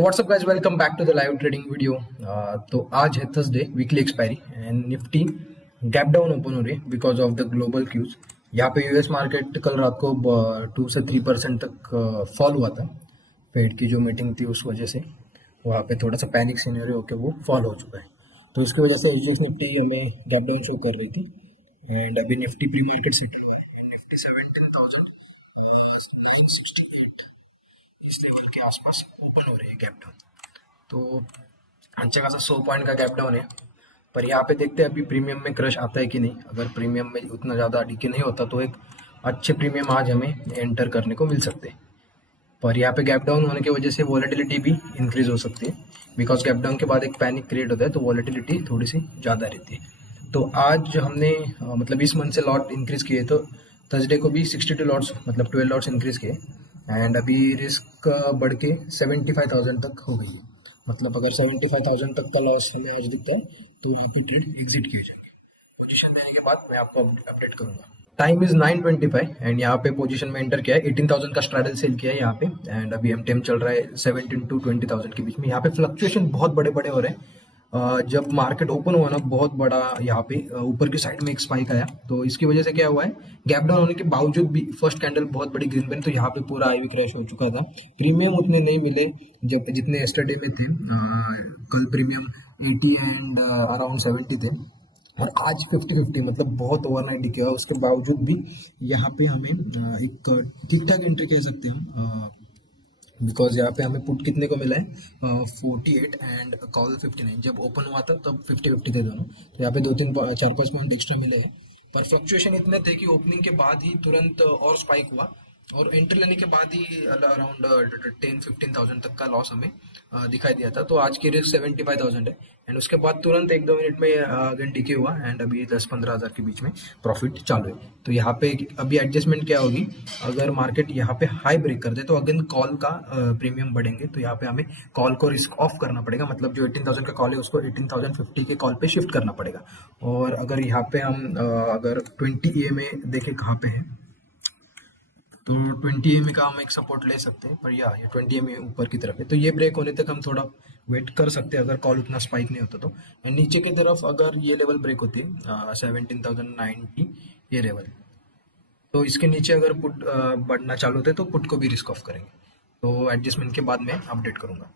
तो what's up guys, welcome back to the live trading video. तो आज है Thursday, weekly expiry and Nifty gap down open हो रही है because of the global cues. यहाँ पे यूएस मार्केट कल रात को 2 से 3% तक फॉल हुआ था। फेड की जो मीटिंग थी उस वजह से वहाँ पे थोड़ा सा पैनिक सिनेरियो होकर वो फॉल हो चुका है। तो उसकी वजह से एसजीएक्स निफ्टी हमें गैप डाउन शो कर रही थी एंड अभी Nifty pre market set Nifty 17,968 इस लेवल के आसपास ओपन हो रही है गैप डाउन। तो अच्छा खासा 100 पॉइंट का गैप डाउन है, पर यहाँ पे देखते हैं अभी प्रीमियम में क्रश आता है कि नहीं। अगर प्रीमियम में उतना ज़्यादा डीके नहीं होता तो एक अच्छे प्रीमियम आज हमें एंटर करने को मिल सकते हैं। पर यहाँ पे गैप डाउन होने की वजह से वॉलेटिलिटी भी इंक्रीज हो सकती है बिकॉज गैप डाउन के बाद एक पैनिक क्रिएट होता है, तो वॉलेटिलिटी थोड़ी सी ज़्यादा रहती है। तो आज हमने मतलब इस मंथ से लॉट इंक्रीज किए, तो थर्सडे को भी 62 लॉट्स मतलब 12 लॉट्स इंक्रीज किए एंड अभी रिस्क बढ़ के 75,000 तक हो गई है। मतलब अगर 75,000 तक का लॉस हमें आज दिखता है तो यहाँ पे ट्रेड एग्जिट किए जाएंगे। पोजीशन देने के बाद मैं आपको अपडेट करूंगा। टाइम इज 9:25 एंड यहाँ पे पोजीशन में एंटर किया है। 18,000 का स्ट्रैडल सेल किया है यहाँ पे एंड अभी एमटीएम चल रहा है 17 to 20,000 के बीच में। यहाँ पे फ्लक्चुएशन बहुत बड़े बड़े हो रहे हैं। जब मार्केट ओपन हुआ ना, बहुत बड़ा यहाँ पे ऊपर की साइड में एक स्पाइक आया, तो इसकी वजह से क्या हुआ है, गैप डाउन होने के बावजूद भी फर्स्ट कैंडल बहुत बड़ी ग्रीन बनी, तो यहाँ पे पूरा आईवी क्रैश हो चुका था। प्रीमियम उतने नहीं मिले जब जितने एस्टरडे में थे। कल प्रीमियम 80 एंड अराउंड 70 थे और आज 50-50 मतलब बहुत ओवरनाइट दिखे हुआ। उसके बावजूद भी यहाँ पे हमें एक ठीक ठाक एंट्री कह सकते हैं हम, बिकॉज यहाँ पे हमें पुट कितने को मिला है 48 एंड कॉल 59। जब ओपन हुआ था तब 50-50 थे दोनों, तो यहाँ पे 2-3-4-5 पॉइंट एक्स्ट्रा मिले हैं। पर फ्लक्चुएशन इतने थे कि ओपनिंग के बाद ही तुरंत और स्पाइक हुआ और एंट्री लेने के बाद ही अराउंड 10-15,000 तक का लॉस हमें दिखाई दिया था। तो आज की रिस्क 75,000 है एंड उसके बाद तुरंत 1-2 मिनट में अगेन डीके हुआ एंड अभी 10-15 हज़ार के बीच में प्रॉफिट चालू है। तो यहाँ पे अभी एडजस्टमेंट क्या होगी, अगर मार्केट यहाँ पे हाई ब्रेक कर दे तो अगेन कॉल का प्रीमियम बढ़ेंगे, तो यहाँ पे हमें कॉल को रिस्क ऑफ करना पड़ेगा। मतलब जो 18,000 का कॉल है उसको 18,050 के कॉल पे शिफ्ट करना पड़ेगा। और अगर यहाँ पे हम अगर 20 EMA देखें कहाँ पे है, तो 20 EMA का हम एक सपोर्ट ले सकते हैं, पर ये 20 EMA ऊपर की तरफ है, तो ये ब्रेक होने तक हम थोड़ा वेट कर सकते हैं अगर कॉल उतना स्पाइक नहीं होता तो। एंड नीचे की तरफ अगर ये लेवल ब्रेक होती है 17,090 ये लेवल, तो इसके नीचे अगर पुट बढ़ना चालू होते तो पुट को भी रिस्क ऑफ करेंगे। तो एडजस्टमेंट के बाद मैं अपडेट करूंगा।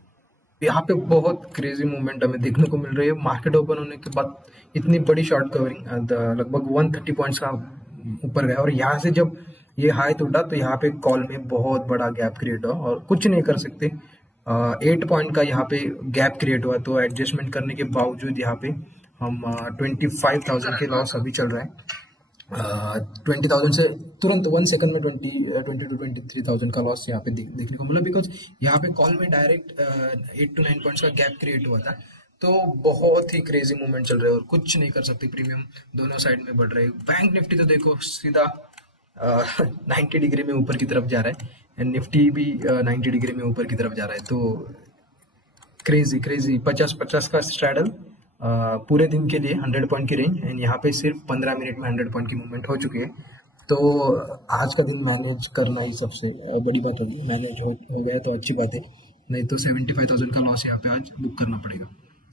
यहाँ पे बहुत क्रेजी मूवमेंट हमें देखने को मिल रही है। मार्केट ओपन होने के बाद इतनी बड़ी शॉर्ट कवरिंग लगभग 130 पॉइंट्स का ऊपर गया और यहाँ से जब ये हाई टूटा तो यहाँ पे कॉल में बहुत बड़ा गैप क्रिएट हुआ और कुछ नहीं कर सकते। 8 पॉइंट का यहाँ पे गैप क्रिएट हुआ, तो एडजस्टमेंट करने के बावजूद यहाँ पे हम 25,000 के लॉस अभी चल रहा है। 20,000 से तुरंत 1 सेकंड में 20 to 23,000 का लॉस यहाँ पे देखने को मिला बिकॉज यहाँ पे कॉल में डायरेक्ट 8 to 9 पॉइंट्स का गैप क्रिएट हुआ था। तो बहुत ही क्रेजी मूवमेंट चल रहा है और कुछ नहीं कर सकते। प्रीमियम दोनों साइड में बढ़ रहे हैं। बैंक निफ्टी तो देखो सीधा 90 डिग्री में ऊपर की तरफ जा रहा है एंड निफ्टी भी 90 डिग्री में ऊपर की तरफ जा रहा है। तो क्रेजी 50-50 का स्ट्रैडल पूरे दिन के लिए 100 पॉइंट की रेंज एंड यहाँ पे सिर्फ 15 मिनट में 100 पॉइंट की मूवमेंट हो चुकी है। तो आज का दिन मैनेज करना ही सबसे बड़ी बात होगी। मैनेज हो गया तो अच्छी बात है, नहीं तो 75,000 का लॉस यहाँ पे आज बुक करना पड़ेगा।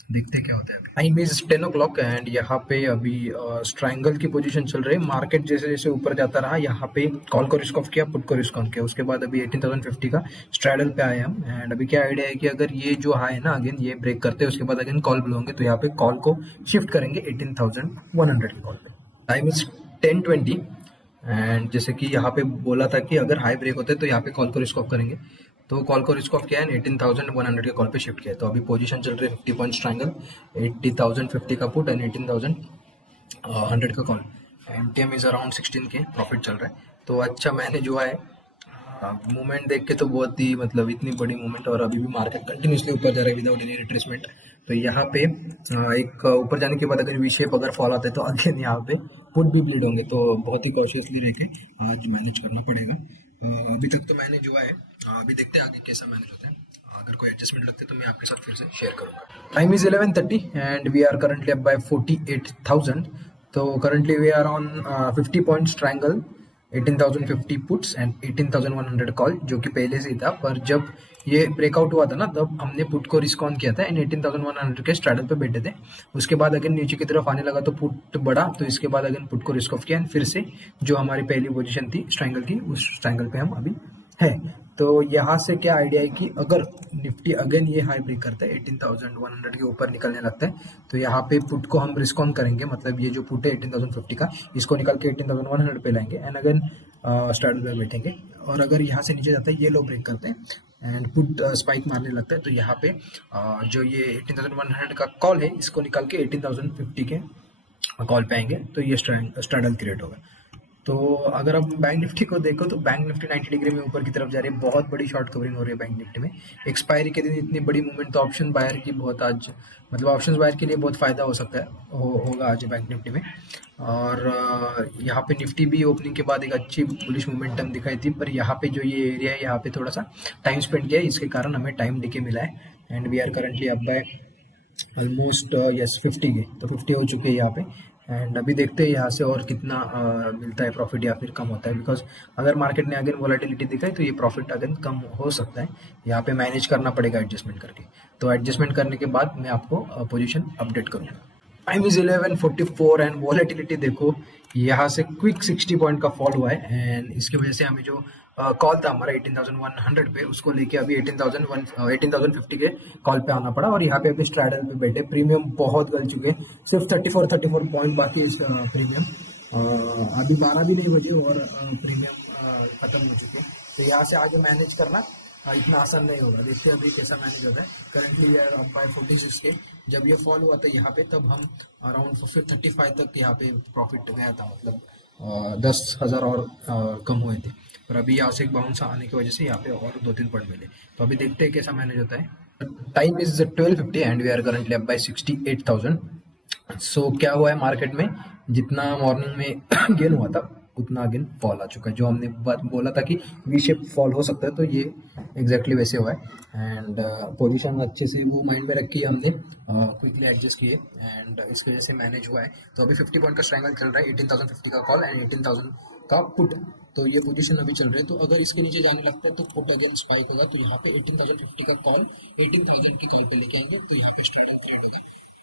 देखते क्या होता है। टाइम इज 10 o'clock एंड यहाँ पे अभी स्ट्रायंगल की पोजीशन चल रही है। मार्केट जैसे जैसे ऊपर जाता रहा यहाँ पे कॉल को रिस्क ऑफ किया, पुट को रिस्क ऑन किया, उसके बाद अभी 18,050 का स्ट्रैडल पे आए हम एंड अभी क्या आइडिया है कि अगर ये जो हाई है ना अगेन ये ब्रेक करते हैं उसके बाद अगेन कॉल ब्लो होंगे, तो यहाँ पे कॉल को शिफ्ट करेंगे 18,100 के कॉल पे। टाइम इज 10:20 एंड जैसे कि यहाँ पे बोला था कि अगर हाई ब्रेक होते तो यहाँ पे कॉल को रिस्क ऑफ करेंगे, तो कॉल को रिस्क ऑफ किया है 18,100 के कॉल पे शिफ्ट किया है। तो अभी पोजीशन चल रही है 50 पॉइंट ट्रायंगल, 80,050 का पुट एंड 18,100 का कॉल। एमटीएम इज अराउंड 16 के प्रॉफिट चल रहा है, तो अच्छा मैनेज हुआ है। मूवमेंट देख के तो बहुत ही मतलब इतनी बड़ी मूवमेंट और अभी भी मार्केट कंटिन्यूसली ऊपर जा रहा है विदाउट एनी रिट्रेसमेंट। तो यहाँ पे एक ऊपर जाने के बाद अगर वी शेप अगर फॉल आता है तो अगेन यहाँ पे पुट भी ब्लीड होंगे, तो बहुत ही कॉशियसली रह के आज मैनेज करना पड़ेगा। अभी तक तो मैनेज हुआ है, अभी देखते हैं आगे कैसा मैनेज होता है। अगर कोई एडजस्टमेंट लगते तो मैं आपके साथ फिर से शेयर करूंगा। Time is 11:30 and we are currently up by 48,000। तो currently we are on 50 points triangle 18,050 puts and 18,100 call, जो कि पहले से ही था, पर जब ये ब्रेकआउट हुआ था ना तब हमने पुट को रिस्क ऑन किया था एंड 18,100 के स्ट्रैडल पे बैठे थे। उसके बाद अगेन नीचे की तरफ आने लगा तो पुट बढ़ा, तो इसके बाद अगेन पुट को रिस्क ऑफ किया एंड फिर से जो हमारी पहली पोजीशन थी स्ट्रैंगल की, उस स्ट्रैंगल पे हम अभी है। तो यहाँ से क्या आइडिया है कि अगर निफ्टी अगेन ये हाई ब्रेक करता है 18,100 के ऊपर निकलने लगता है, तो यहाँ पे पुट को हम रिस्क ऑन करेंगे, मतलब ये जो पुट है 18,050 का, इसको निकाल के 18,100 पे लाएंगे एंड अगेन स्ट्रैडल पे बैठेंगे। और अगर यहाँ से नीचे जाता है, ये लो ब्रेक करते हैं एंड पुट स्पाइक मारने लगता है, तो यहाँ पे जो ये 18,100 का कॉल है इसको निकाल के 18,050 के कॉल पे आएंगे, तो ये स्ट्रैडल क्रिएट होगा। तो अगर आप बैंक निफ्टी को देखो तो बैंक निफ्टी 90 डिग्री में ऊपर की तरफ जा रही है, बहुत बड़ी शॉर्ट कवरिंग हो रही है बैंक निफ्टी में। एक्सपायरी के दिन इतनी बड़ी मूवमेंट, तो ऑप्शन बायर की बहुत आज, मतलब ऑप्शन बायर के लिए बहुत फायदा हो सकता है, होगा आज बैंक निफ्टी में। और यहाँ पे निफ्टी भी ओपनिंग के बाद एक अच्छी बुलिश मोमेंटम दिखाई थी, पर यहाँ पे जो ये एरिया है यहाँ पे थोड़ा सा टाइम स्पेंड किया है, इसके कारण हमें टाइम डीके मिला है and we are currently up by almost yes 50 K, तो 50 हो चुके हैं यहाँ पे। एंड अभी देखते हैं यहाँ से और कितना मिलता है प्रॉफिट या फिर कम होता है, बिकॉज अगर मार्केट ने अगेन वोलेटिलिटी दिखाई तो ये प्रॉफिट अगेन कम हो सकता है, यहाँ पे मैनेज करना पड़ेगा एडजस्टमेंट करके। तो एडजस्टमेंट करने के बाद मैं आपको पोजीशन अपडेट करूँगा। टाइम इज 11:44 एंड वॉलेटिलिटी देखो, यहाँ से क्विक 60 पॉइंट का फॉल हुआ है एंड इसकी वजह से हमें जो कॉल था हमारा 18,100 पे, उसको लेके अभी 18,050 के कॉल पे आना पड़ा। और यहाँ पे अभी स्ट्रैडल पे बैठे, प्रीमियम बहुत गल चुके हैं, सिर्फ 34 पॉइंट बाकी इस प्रीमियम, अभी 12 भी नहीं बजे और प्रीमियम खत्म हो चुके हैं। तो यहाँ से आगे मैनेज करना इतना आसान नहीं होगा, देखते हैं अभी कैसा मैनेज होता है। करंटली अब बाय 46 के, जब ये फॉल हुआ था यहाँ पे तब हम अराउंड 35 तक यहाँ पे प्रॉफिट गया था, मतलब 10,000 और कम हुए थे। पर अभी यहाँ से एक बाउंस आने की वजह से यहाँ पे और 2-3 पॉइंट मिले, तो अभी देखते हैं कैसा मैनेज होता है। Time is 12:50 and we are currently up by 68,000। So क्या हुआ है मार्केट में, जितना मॉर्निंग में गेन हुआ था उतना अगेन फॉल आ चुका है। जो हमने बात बोला था कि वी शेप फॉल हो सकता है, तो ये एग्जैक्टली वैसे हुआ है एंड पोजीशन अच्छे से वो माइंड में रख के हमने क्विकली एडजस्ट किए एंड इसकी वजह से मैनेज हुआ है। तो अभी 50 पॉइंट का स्ट्रैंगल चल रहा है, 18,050 का कॉल एंड 18,000 का पुट, तो ये पोजीशन अभी चल रहा है। तो अगर इसके नीचे जाने लगता है तो पुट अगेन स्पाइक होगा, तो यहाँ पे 18,050 का कॉल 18,000 की कॉल पे लेके आएंगे, तो यहाँ पे स्ट्रेट अप होगा।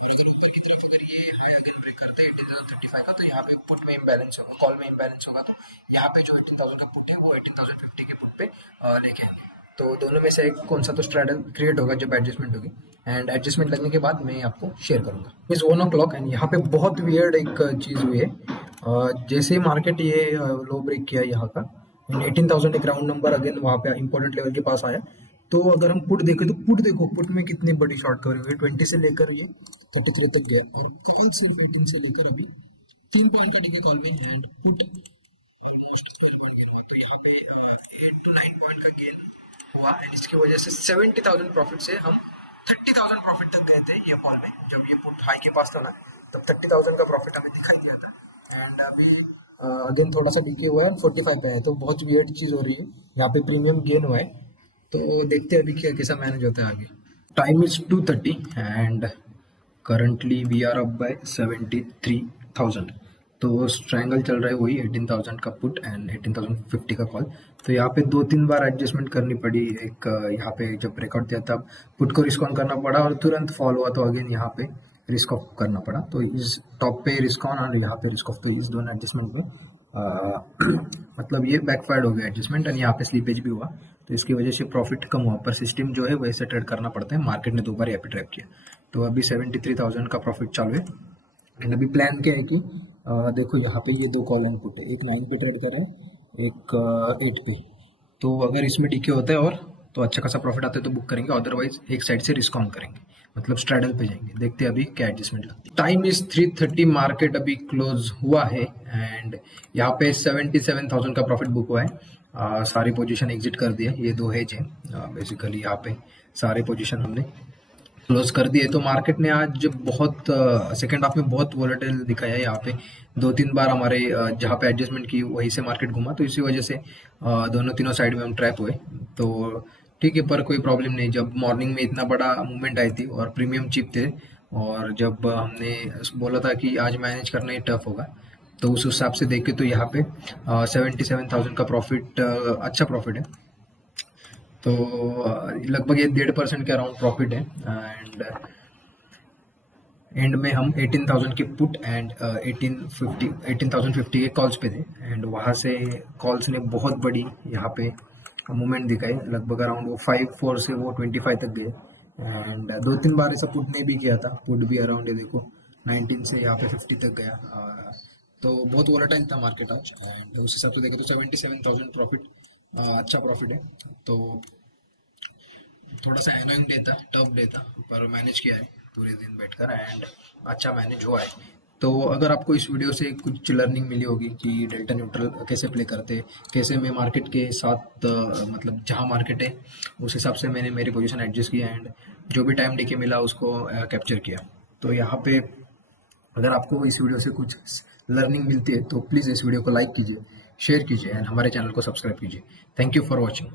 फिर ऊपर की तरफ अगर ये अगेन ब्रेक करते हैं 18,035 का, तो यहाँ पे पुट में इम्बैलेंस होगा, कॉल में इम्बैलेंस होगा, तो यहाँ पे जो 18,000 का पुट है वो 18,050 के पुट पे लेके आएंगे। तो दोनों में से एक कौन सा तो स्ट्रैडल क्रिएट होगा जब एडजस्टमेंट होगी, एंड एडजस्टमेंट लगने के बाद मैं आपको शेयर करूंगा। इस 1 o'clock एंड यहाँ पे बहुत वियर्ड एक चीज हुई है, जैसे ही मार्केट ये लो ब्रेक किया यहाँ का, 18,000 एक राउंड नंबर अगेन वहाँ पे इंपॉर्टेंट लेवल के पास आया। तो अगर हम पुट देखें तो पुट देखो, पुट में कितनी बड़ी शॉर्ट कवरिंग हुई, 20 से लेकर ये 33 तक गया, और कॉल सिर्फ 18 से लेकर अभी 3 पॉइंट का टिके कॉल में and put almost 12 point gain हुआ। तो यहाँ पे 8 to 9 पॉइंट का गेन हुआ एंड इसकी वजह से 70,000 प्रॉफिट से हम 30,000 प्रॉफिट तक गए थे ये कॉल में। जब ये पुट हाई के पास था ना, तब 30,000 का प्रॉफिट हमें दिखाई दिया था एंड अभी अगेन थोड़ा सा डीके हुआ है, 45 पे है, तो बहुत वियर्ड चीज हो रही है। यहाँ पे प्रीमियम गेन हुआ है, तो देखते हैं अभी क्या कैसा मैनेज होता है आगे। Time is 2:30 and currently we are up by 73,000। तो स्ट्रैंगल चल रहा है वही 18,000 का पुट एंड 18,050 का कॉल। तो यहाँ पे 2-3 बार एडजस्टमेंट करनी पड़ी। एक यहाँ पे जब ब्रेकआउट दिया तब पुट को रिस्क ऑन करना पड़ा और तुरंत फॉल हुआ तो अगेन यहाँ पे रिस्क ऑफ करना पड़ा। तो इस टॉप पे रिस्क ऑन और यहाँ पे रिस्क ऑफ, तो इस दोनों एडजस्टमेंट में मतलब ये बैकफायर्ड हो गया एडजस्टमेंट एंड यहाँ पे स्लीपेज भी हुआ, तो इसकी वजह से प्रॉफिट कम हुआ। पर सिस्टम जो है वैसे ट्रेड करना पड़ता है, मार्केट ने 2 बार यहाँ पे ट्रैप किया। तो अभी 73,000 का प्रॉफिट चालू है एंड अभी प्लान क्या है कि देखो यहाँ पे ये 2 कॉल एंड पुट है, एक 9 पे ट्रेड कर रहे हैं, एक 8 पे। तो अगर इसमें डीके होता है और तो अच्छा खासा प्रॉफिट आता है तो बुक करेंगे, अदरवाइज एक साइड से रिस्क ऑन करेंगे, मतलब स्ट्रैडल पे जाएंगे। देखते हैं अभी क्या एडजस्टमेंट लगती है। टाइम इज 3:30, मार्केट अभी क्लोज हुआ है एंड यहाँ पे 77,000 का प्रॉफिट बुक हुआ है। सारी पोजीशन एग्जिट कर दिए, ये 2 हेज है बेसिकली, यहाँ पे सारे पोजीशन हमने क्लोज कर दिए। तो मार्केट ने आज बहुत सेकेंड हाफ में बहुत वोलेटाइल दिखाया है। यहाँ पे 2-3 बार हमारे जहाँ पे एडजस्टमेंट की वहीं से मार्केट घुमा, तो इसी वजह से दोनों तीनों साइड में हम ट्रैप हुए। तो ठीक है, पर कोई प्रॉब्लम नहीं। जब मॉर्निंग में इतना बड़ा मूवमेंट आई थी और प्रीमियम चिप थे, और जब हमने बोला था कि आज मैनेज करना ही टफ होगा, तो उस हिसाब से देखे तो यहाँ पे 77,000 का प्रॉफिट, अच्छा प्रॉफिट है। तो लगभग ये 1.5% के अराउंड प्रॉफिट है। एंड एंड में हम 18,000 के पुट एंड 18,050 के कॉल्स पे थे। एंड वहाँ से कॉल्स ने बहुत बड़ी यहाँ पे मूवमेंट दिखाई, लगभग अराउंड वो 5-4 से वो 25 तक गए। एंड 2-3 बार ऐसा पुट ने भी किया था, पुट भी अराउंड, ये देखो 19 से यहाँ पे 50 तक गया। तो बहुत वोलेटाइल था मार्केट आज। एंड उस हिसाब से देखें तो 77,000 प्रॉफिट, अच्छा प्रॉफिट है। तो थोड़ा सा एनोइंग डे था, टफ डे था, पर मैनेज किया है पूरे दिन बैठकर एंड अच्छा मैनेज हुआ है। तो अगर आपको इस वीडियो से कुछ लर्निंग मिली होगी कि डेल्टा न्यूट्रल कैसे प्ले करते, कैसे मैं मार्केट के साथ मतलब जहाँ मार्केट है उस हिसाब से मैंने मेरी पोजीशन एडजस्ट किया एंड जो भी टाइम डीके मिला उसको कैप्चर किया। तो यहाँ पे अगर आपको इस वीडियो से कुछ लर्निंग मिलती है तो प्लीज़ इस वीडियो को लाइक कीजिए, शेयर कीजिए एंड हमारे चैनल को सब्सक्राइब कीजिए। Thank you for watching.